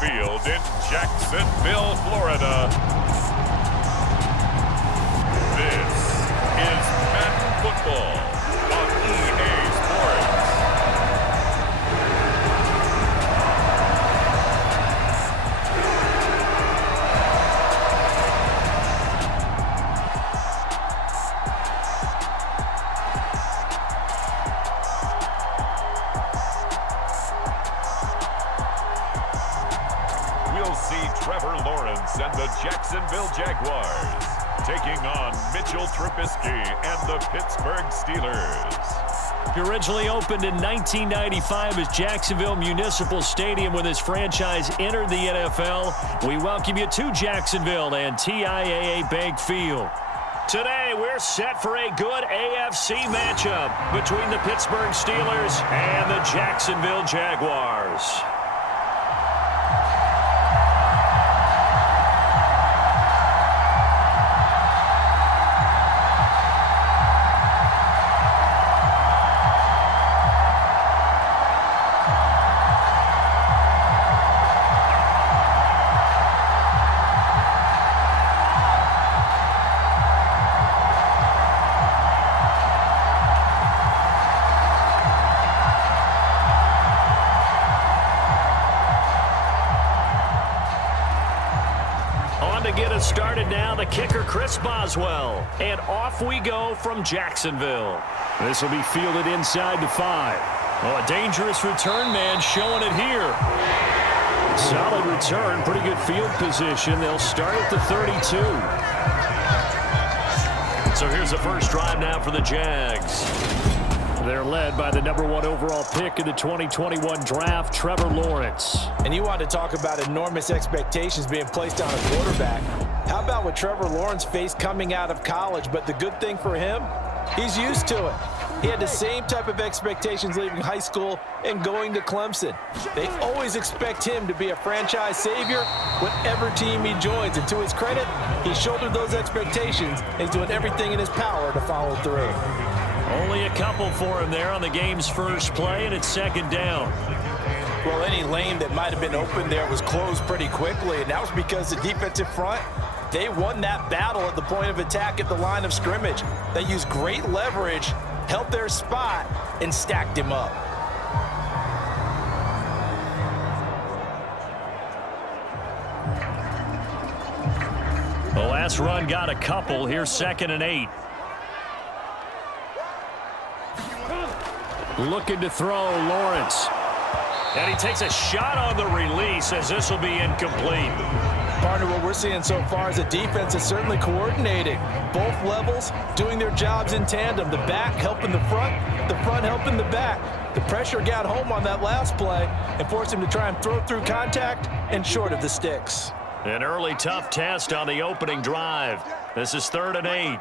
Field in Jacksonville, Florida. This is Madden Football on EA Sports. We'll see Trevor Lawrence and the Jacksonville Jaguars taking on Mitchell Trubisky and the Pittsburgh Steelers. It originally opened in 1995 as Jacksonville Municipal Stadium when this franchise entered the NFL. We welcome you to Jacksonville and TIAA Bank Field. Today, we're set for a good AFC matchup between the Pittsburgh Steelers and the Jacksonville Jaguars. Get us started now, the kicker Chris Boswell, and off we go from Jacksonville. This will be fielded inside the 5. Oh, a dangerous return man showing it here. Solid return, pretty good field position. They'll start at the 32. So here's the first drive now for the Jags. They're led by the #1 overall pick in the 2021 draft, Trevor Lawrence. And you want to talk about enormous expectations being placed on a quarterback. How about what Trevor Lawrence faced coming out of college? But the good thing for him, he's used to it. He had the same type of expectations leaving high school and going to Clemson. They always expect him to be a franchise savior whatever team he joins. And to his credit, he shouldered those expectations and he's doing everything in his power to follow through. Only a couple for him there on the game's first play, and it's second down. Well, any lane that might have been open there was closed pretty quickly, and that was because the defensive front, they won that battle at the point of attack at the line of scrimmage. They used great leverage, held their spot, and stacked him up. The last run got a couple. Here's 2nd and 8. Looking to throw, Lawrence. And he takes a shot on the release as this will be incomplete. Partner, what we're seeing so far is a defense that's certainly coordinating. Both levels doing their jobs in tandem. The back helping the front helping the back. The pressure got home on that last play and forced him to try and throw through contact and short of the sticks. An early tough test on the opening drive. This is 3rd and 8.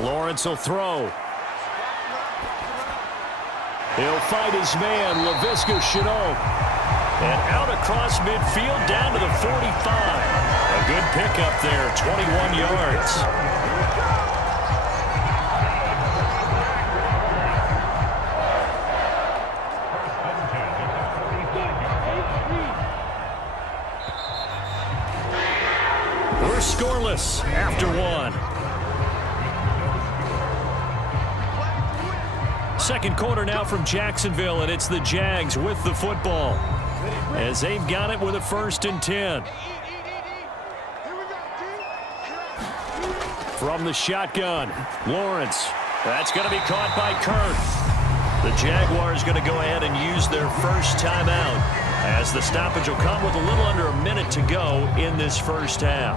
Lawrence will throw. He'll find his man, Laviska Shenault. And out across midfield down to the 45. A good pickup there, 21 yards. We're scoreless after 1. Second quarter now from Jacksonville, and it's the Jags with the football as they've got it with a 1st and 10. From the shotgun, Lawrence. That's going to be caught by Kirk. The Jaguars going to go ahead and use their first timeout as the stoppage will come with a little under a minute to go in this first half.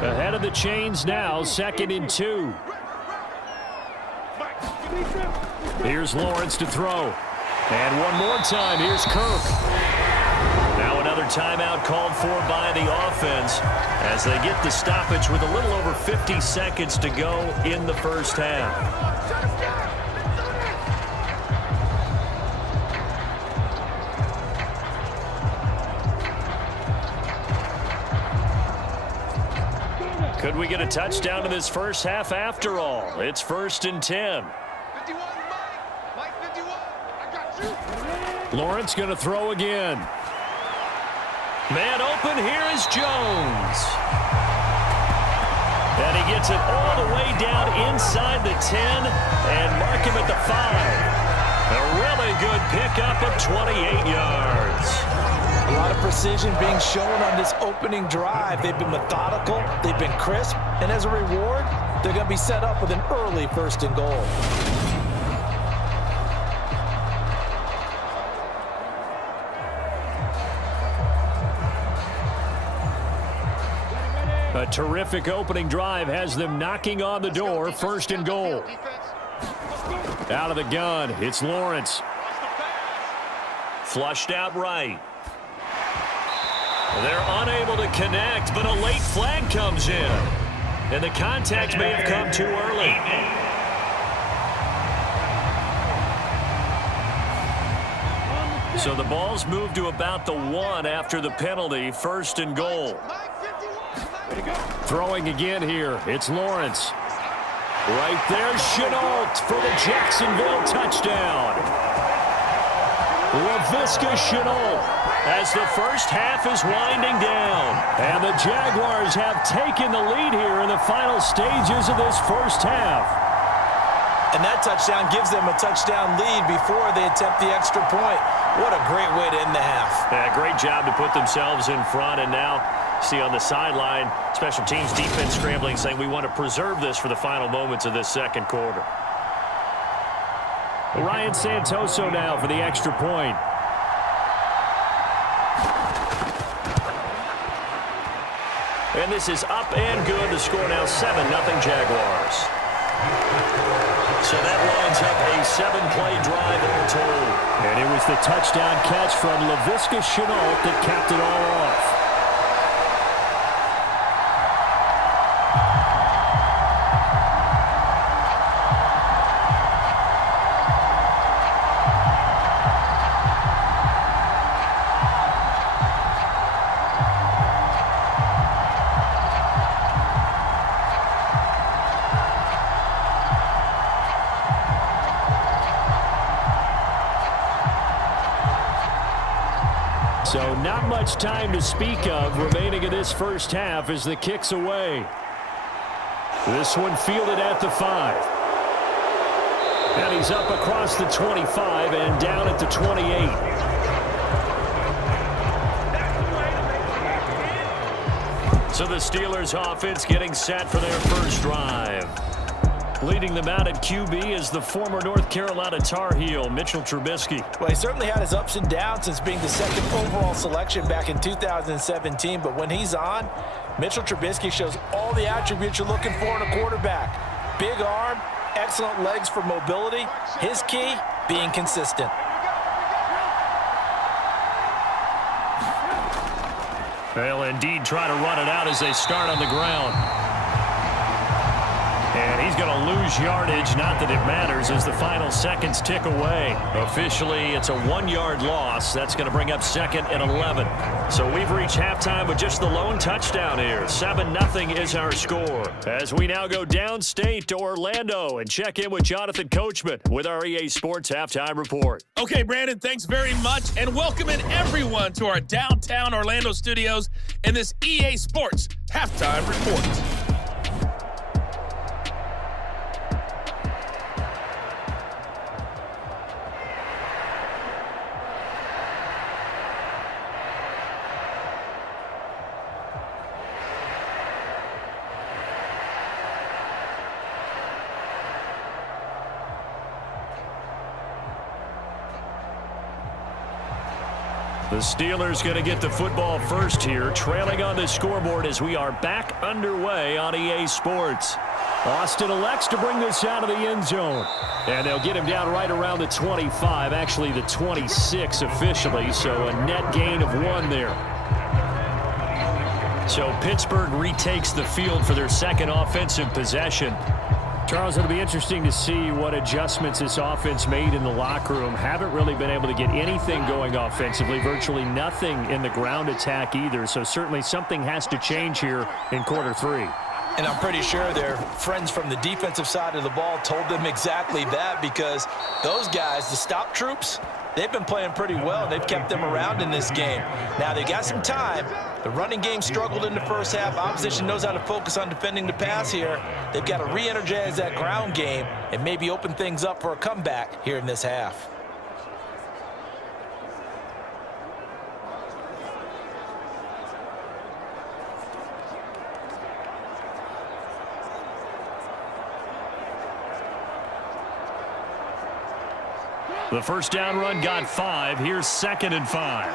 Ahead of the chains now, 2nd and 2. Here's Lawrence to throw. And one more time, here's Kirk. Now another timeout called for by the offense as they get the stoppage with a little over 50 seconds to go in the first half. Could we get a touchdown in this first half after all? It's 1st and 10. 51, Mike 51, I got you. Lawrence going to throw again. Man open, here is Jones. And he gets it all the way down inside the 10 and mark him at the 5. A really good pickup of 28 yards. A lot of precision being shown on this opening drive. They've been methodical, they've been crisp, and as a reward, they're going to be set up with an early 1st and goal. A terrific opening drive has them knocking on the door. 1st and goal. Out of the gun, it's Lawrence. Flushed out right. They're unable to connect, but a late flag comes in. And the contact may have come too early. So the ball's moved to about the 1 after the penalty. 1st and goal. Throwing again here, it's Lawrence. Right there, Chenault for the Jacksonville touchdown. Laviska Chenault as the first half is winding down. And the Jaguars have taken the lead here in the final stages of this first half. And that touchdown gives them a touchdown lead before they attempt the extra point. What a great way to end the half. Yeah, great job to put themselves in front, and now see on the sideline, special teams defense scrambling, saying we want to preserve this for the final moments of this second quarter. Ryan Santoso now for the extra point. And this is up and good. The score now 7-0 Jaguars. So that lines up a 7-play drive all told. And it was the touchdown catch from Laviska Chenault that capped it all off. So not much time to speak of remaining in this first half as the kick's away. This one fielded at the 5. And he's up across the 25 and down at the 28. So the Steelers offense getting set for their first drive. Leading them out at QB is the former North Carolina Tar Heel, Mitchell Trubisky. Well, he certainly had his ups and downs since being the second overall selection back in 2017. But when he's on, Mitchell Trubisky shows all the attributes you're looking for in a quarterback. Big arm, excellent legs for mobility. His key, being consistent. They'll indeed try to run it out as they start on the ground. And he's going to lose yardage, not that it matters, as the final seconds tick away. Officially, it's a 1-yard loss. That's going to bring up 2nd and 11. So we've reached halftime with just the lone touchdown here. 7-0 is our score. As we now go downstate to Orlando and check in with Jonathan Coachman with our EA Sports Halftime Report. Okay, Brandon, thanks very much, and welcoming everyone to our downtown Orlando studios in this EA Sports Halftime Report. The Steelers going to get the football first here, trailing on the scoreboard as we are back underway on EA Sports. Austin elects to bring this out of the end zone. And they'll get him down right around the 25, actually the 26 officially, so a net gain of 1 there. So Pittsburgh retakes the field for their second offensive possession. Charles, it'll be interesting to see what adjustments this offense made in the locker room. Haven't really been able to get anything going offensively, virtually nothing in the ground attack either. So certainly something has to change here in quarter 3. And I'm pretty sure their friends from the defensive side of the ball told them exactly that, because those guys, the stop troops, they've been playing pretty well, and they've kept them around in this game. Now, they got some time. The running game struggled in the first half. Opposition knows how to focus on defending the pass here. They've got to re-energize that ground game and maybe open things up for a comeback here in this half. The first down run got 5. Here's 2nd and 5.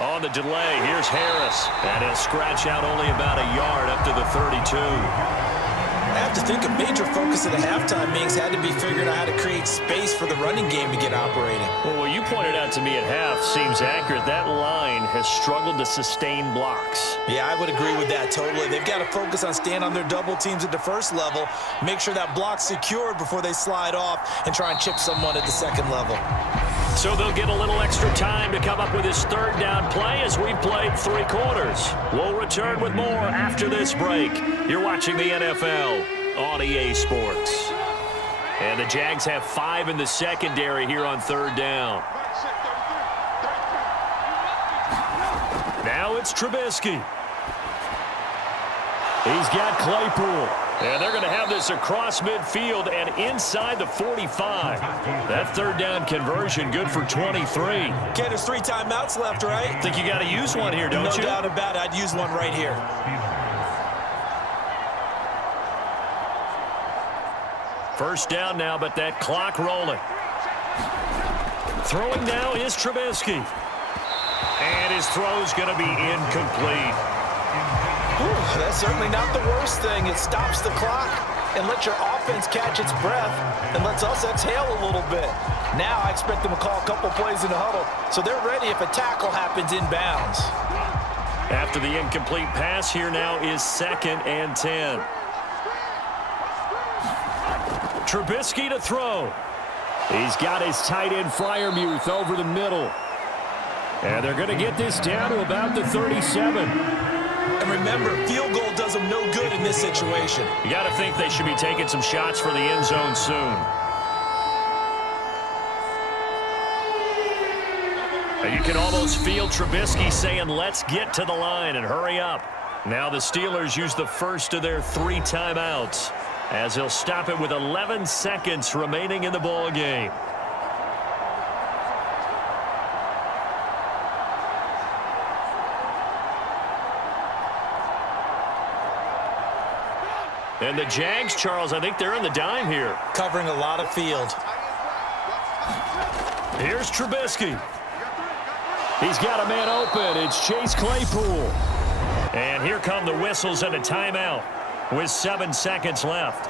On the delay, here's Harris. And he'll scratch out only about a yard up to the 32. I have to think a major focus of the halftime meetings had to be figuring out how to create space for the running game to get operating. Well, what you pointed out to me at half seems accurate. That line has struggled to sustain blocks. Yeah, I would agree with that totally. They've got to focus on staying on their double teams at the first level, make sure that block's secured before they slide off and try and chip someone at the second level. So they'll get a little extra time to come up with his third down play as we've played 3 quarters. We'll return with more after this break. You're watching the NFL on EA Sports. And the Jags have 5 in the secondary here on 3rd down. Now it's Trubisky. He's got Claypool. And they're going to have this across midfield and inside the 45. That 3rd down conversion good for 23. Okay, there's 3 timeouts left, right? Think you got to use one here, don't you? No doubt about it. I'd use one right here. First down now, but that clock rolling. Throwing now is Trubisky. And his throw's going to be incomplete. Ooh, that's certainly not the worst thing. It stops the clock and lets your offense catch its breath and lets us exhale a little bit. Now I expect them to call a couple plays in the huddle, so they're ready if a tackle happens inbounds. After the incomplete pass, here now is 2nd and 10. Trubisky to throw. He's got his tight end Freiermuth over the middle. And they're going to get this down to about the 37. And remember, field goal does them no good in this situation. You got to think they should be taking some shots for the end zone soon. And you can almost feel Trubisky saying, let's get to the line and hurry up. Now the Steelers use the first of their 3 timeouts as they'll stop it with 11 seconds remaining in the ball game. And the Jags, Charles, I think they're on the dime here. Covering a lot of field. Here's Trubisky. He's got a man open. It's Chase Claypool. And here come the whistles and a timeout with 7 seconds left.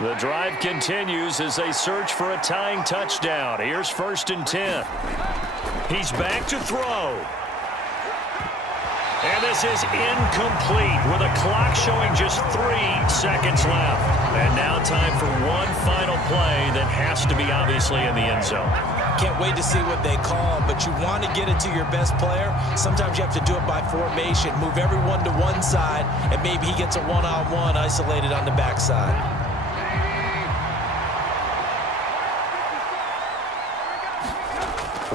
The drive continues as they search for a tying touchdown. Here's 1st and 10. He's back to throw. And this is incomplete with a clock showing just 3 seconds left. And now time for one final play that has to be obviously in the end zone. Can't wait to see what they call, but you want to get it to your best player. Sometimes you have to do it by formation. Move everyone to one side, and maybe he gets a one-on-one isolated on the backside.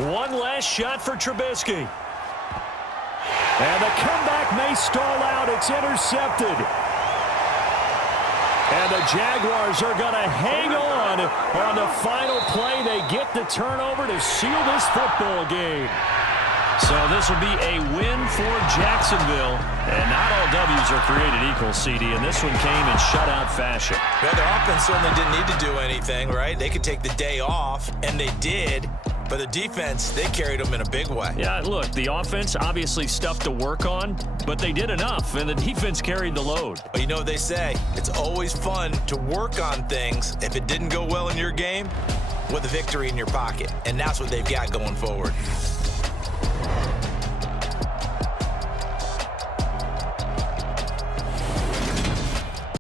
One last shot for Trubisky. And the comeback may stall out. It's intercepted. And the Jaguars are going to hang on the final play. They get the turnover to seal this football game. So this will be a win for Jacksonville. And not all W's are created equal, CD, and this one came in shutout fashion. Well, their offense certainly didn't need to do anything, right? They could take the day off, and they did. But the defense, they carried them in a big way. Yeah, look, the offense, obviously stuff to work on, but they did enough, and the defense carried the load. But you know what they say, it's always fun to work on things if it didn't go well in your game with a victory in your pocket. And that's what they've got going forward.